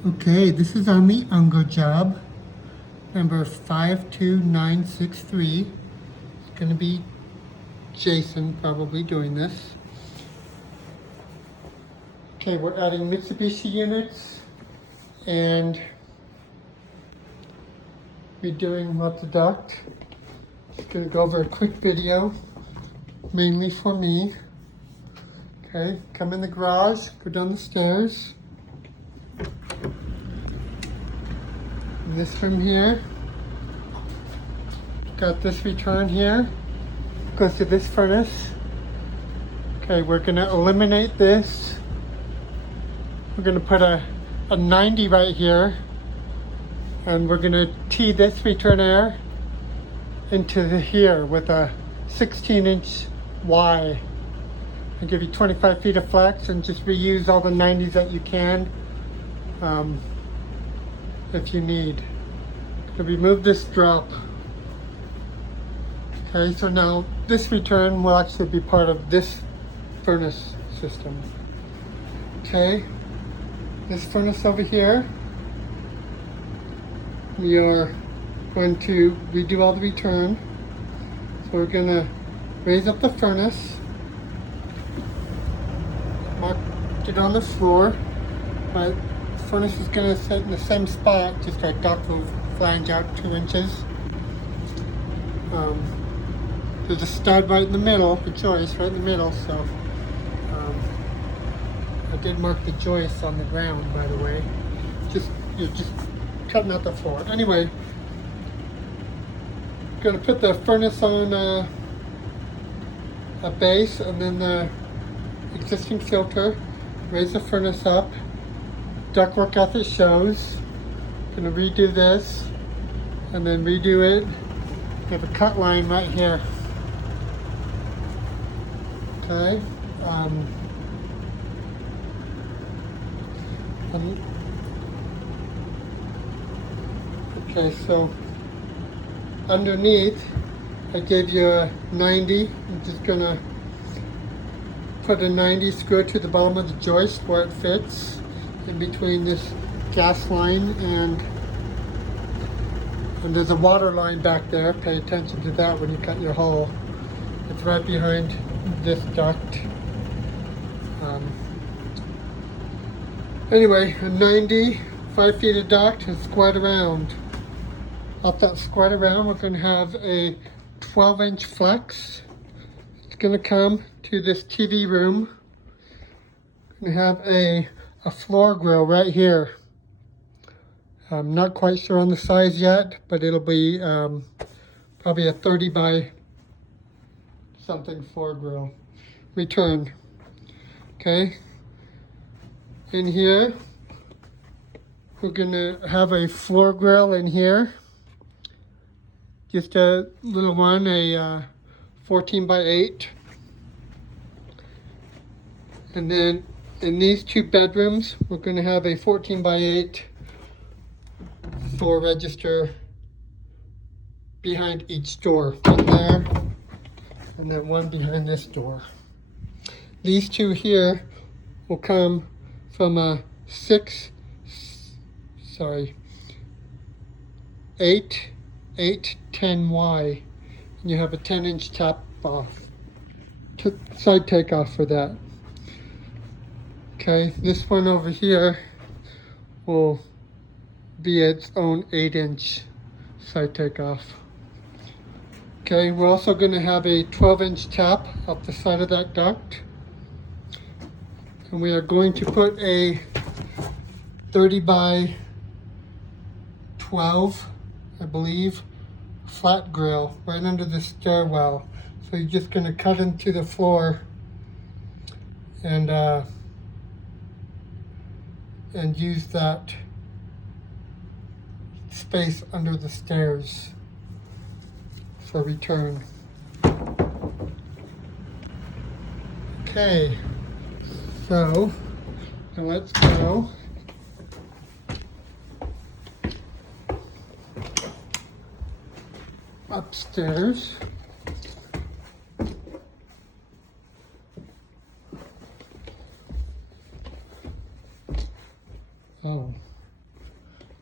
Okay, this is on the Unger job, number 52963. It's going to be Jason probably doing this. Okay, we're adding Mitsubishi units and redoing lots of duct. Just going to go over a quick video, mainly for me. Okay, come in the garage, go down the stairs. And this from here. Got this return here. Goes to this furnace. Okay, we're going to eliminate this. We're going to put a 90 right here. And we're going to tee this return air into here with a 16-inch Y. I'll give you 25 feet of flex and just reuse all the 90s that you can if you need. To remove this drop. Okay, so now this return will actually be part of this furnace system. Okay, this furnace over here, we are going to redo all the return. So we're going to raise up the furnace, mark it on the floor. My furnace is going to sit in the same spot, just our duct will flange out 2 inches. There's a stud right in the middle, the joist right in the middle, so I did mark the joist on the ground, by the way. You're just cutting out the floor. Anyway, going to put the furnace on a base and then the existing filter, raise the furnace up, ductwork as it shows. Going to redo this and then redo it. We have a cut line right here. Okay. Okay, so underneath I gave you a 90. I'm just gonna put a 90 screw to the bottom of the joist where it fits in between this gas line and there's a water line back there. Pay attention to that when you cut your hole. It's right behind this duct. Anyway, a 90, 5 feet of duct is squared around. Off that squared around, we're going to have a 12-inch flex. It's going to come to this TV room. We're going to have a floor grill right here. I'm not quite sure on the size yet, but it'll be probably a 30 by something floor grill. Return. Okay. In here, we're gonna have a floor grill in here. Just a little one, a 14 by 8. And then in these 2 bedrooms, we're gonna have a 14 by 8 floor register behind each door. One there, and then one behind this door. These 2 here will come from a 810Y, and you have a 10-inch tap off, side takeoff for that. Okay, this one over here will be its own 8-inch side takeoff. Okay, we're also going to have a 12-inch tap up the side of that duct. And we are going to put a 30 by 12, I believe, flat grill right under the stairwell. So you're just going to cut into the floor and use that space under the stairs for return. Okay. So, now let's go upstairs. Oh,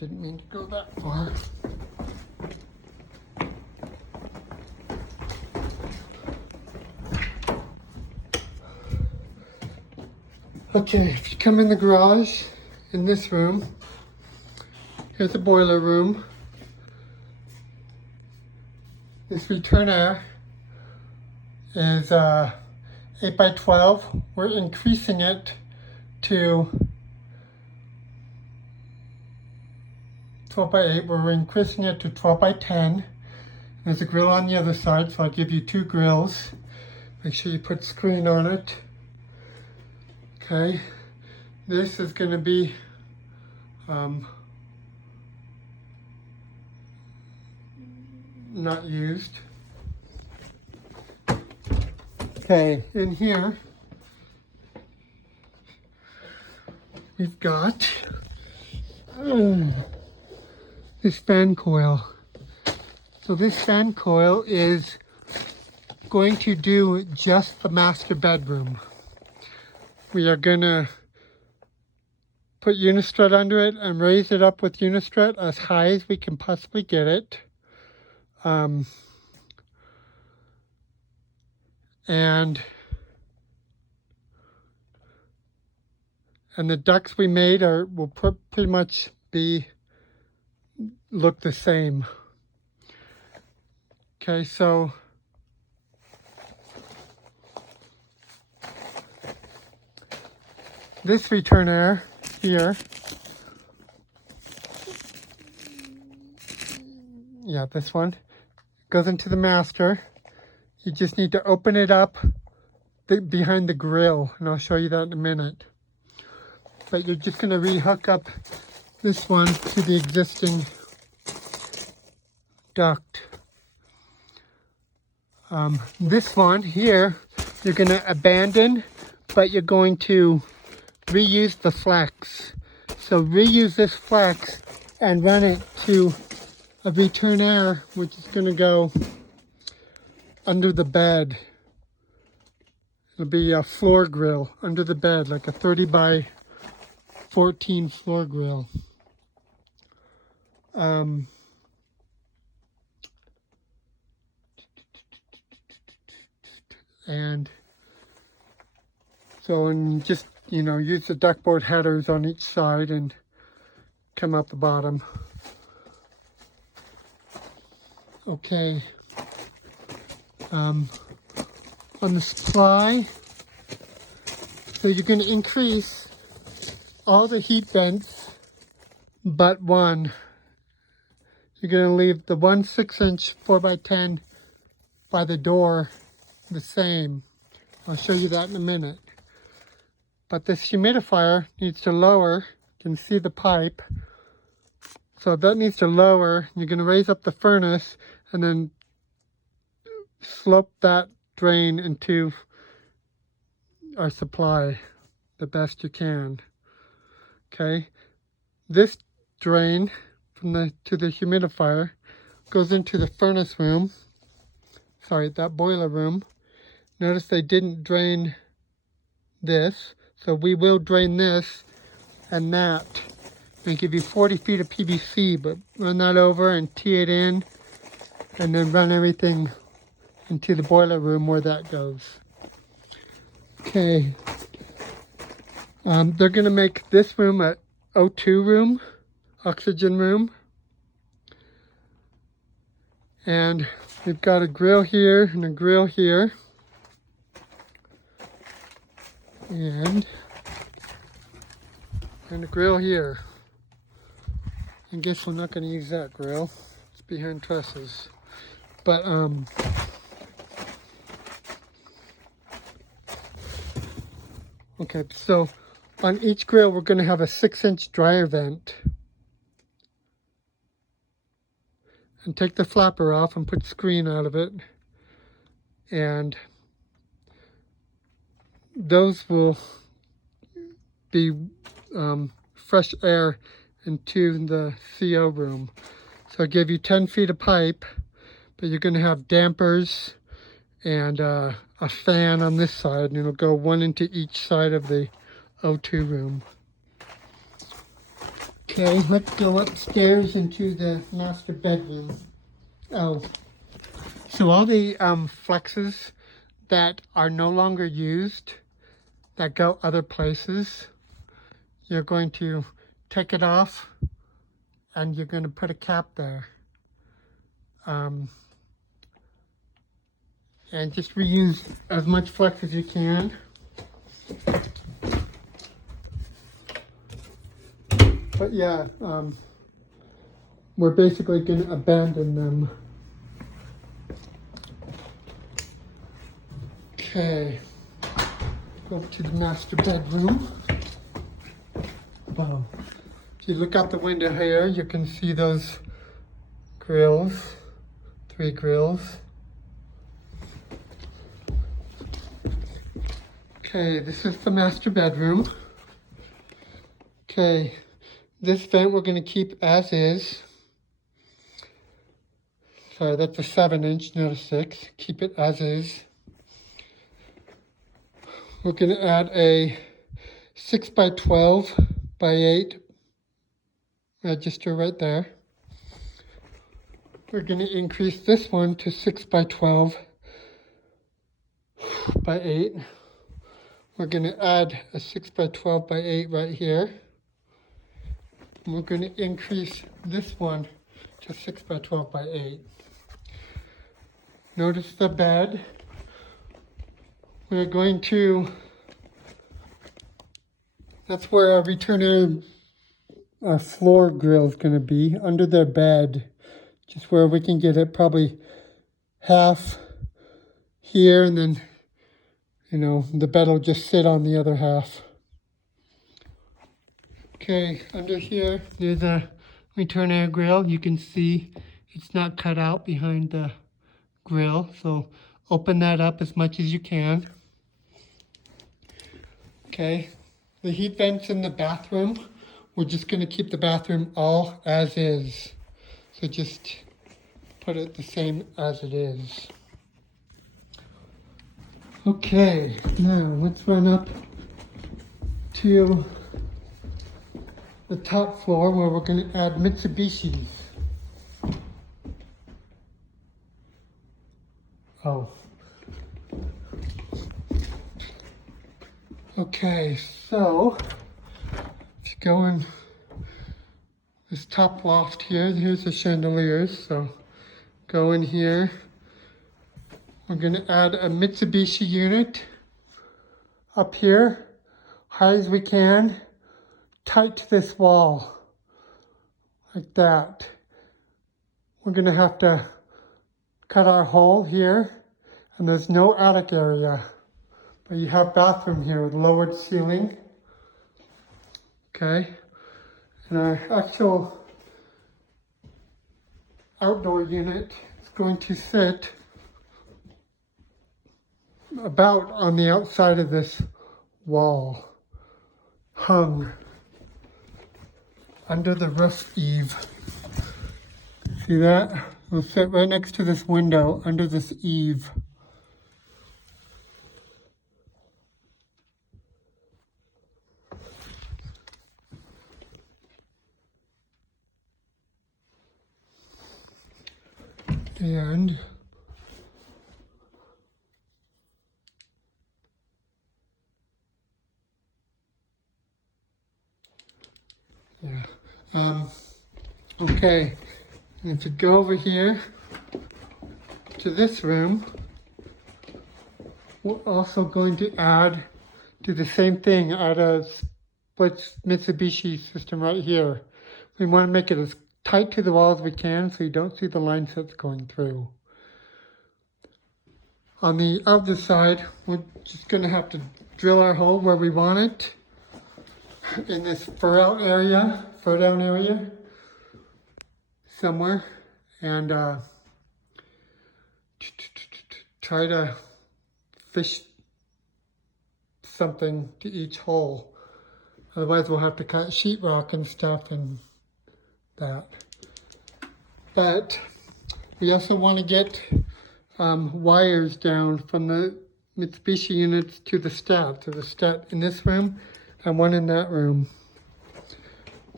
Didn't mean to go that far. Okay, if you come in the garage, in this room, here's the boiler room. This return air is 8 by 12. We're increasing it to 12 by 8. We're increasing it to 12 by 10. There's a grill on the other side, so I'll give you 2 grills. Make sure you put screen on it. Okay, this is going to be not used. Okay, in here we've got this fan coil. So this fan coil is going to do just the master bedroom. We are going to put unistrut under it and raise it up with unistrut as high as we can possibly get it. And the ducts we made will pretty much look the same. Okay, so this return air here, yeah, this one goes into the master. You just need to open it up behind the grill, and I'll show you that in a minute. But you're just going to rehook up this one to the existing duct. This one here, you're going to abandon, but you're going to reuse the flex. So reuse this flex and run it to a return air, which is going to go under the bed. It'll be a floor grill under the bed, like a 30 by 14 floor grill. And so, and just, you know, use the ductboard headers on each side and come out the bottom. Okay. On the supply, so you're going to increase all the heat vents but one. You're going to leave the one 6-inch 4x10 by the door the same. I'll show you that in a minute. But this humidifier needs to lower. You can see the pipe. So that needs to lower. You're going to raise up the furnace and then slope that drain into our supply the best you can. Okay, this drain from to the humidifier goes into the furnace room. Sorry, that boiler room. Notice they didn't drain this, so we will drain this and that and give you 40 feet of PVC, but run that over and tee it in and then run everything into the boiler room where that goes. Okay, they're going to make this room a O2 room, oxygen room. And we've got a grill here and a grill here. And a grill here. I guess we're not going to use that grill. It's behind trusses. But, okay, so on each grill, we're going to have a 6-inch dryer vent. And take the flapper off and put screen out of it. And those will be fresh air into the CO room. So I give you 10 feet of pipe, but you're going to have dampers and a fan on this side, and it'll go one into each side of the O2 room. Okay, let's go upstairs into the master bedroom. Oh, so all the flexes that are no longer used, that go other places, you're going to take it off and you're going to put a cap there. And just reuse as much flex as you can. But yeah, we're basically going to abandon them. Okay, go to the master bedroom. Wow. If you look out the window here, you can see those grills, 3 grills. Okay, this is the master bedroom. Okay, this vent we're going to keep as is. Sorry, that's a 7-inch, not a 6. Keep it as is. We're going to add a 6 by 12 by 8 register right there. We're going to increase this one to 6 by 12 by 8. We're going to add a 6 by 12 by 8 right here. And we're going to increase this one to 6 by 12 by 8. Notice the bed. We're going to, that's where our return our floor grill is going to be, under their bed. Just where we can get it probably half here, and then, you know, the bed will just sit on the other half. Okay, under here, there's a return air grill. You can see it's not cut out behind the grill, so open that up as much as you can. Okay, the heat vents in the bathroom, we're just going to keep the bathroom all as is. So just put it the same as it is. Okay, now let's run up to the top floor where we're going to add Mitsubishis. Oh. Okay, so if you go in this top loft here, here's the chandeliers. So go in here. We're going to add a Mitsubishi unit up here, high as we can, tight to this wall, like that. We're going to have to cut our hole here, and there's no attic area. But you have bathroom here with lowered ceiling. Okay. And our actual outdoor unit is going to sit about on the outside of this wall, hung under the roof eave. See that? It'll sit right next to this window under this eave. And yeah, okay, and if you go over here to this room, we're also going to do the same thing, add a split Mitsubishi system right here. We want to make it as tight to the wall as we can so you don't see the line sets going through. On the other side, we're just going to have to drill our hole where we want it in this fur down area somewhere, and try to fish something to each hole. Otherwise we'll have to cut sheetrock and stuff and that. But we also want to get wires down from the Mitsubishi units to the stat. So the stat in this room and one in that room.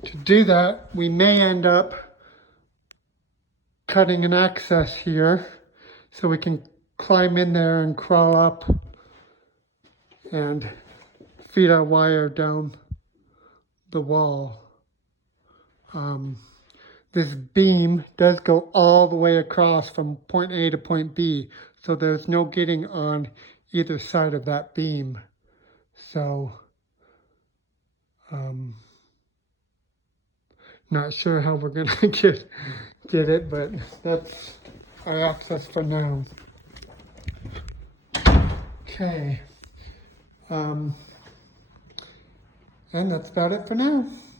To do that, we may end up cutting an access here so we can climb in there and crawl up and feed our wire down the wall. This beam does go all the way across from point A to point B, so there's no getting on either side of that beam. So, not sure how we're gonna get it, but that's our access for now. Okay, and that's about it for now.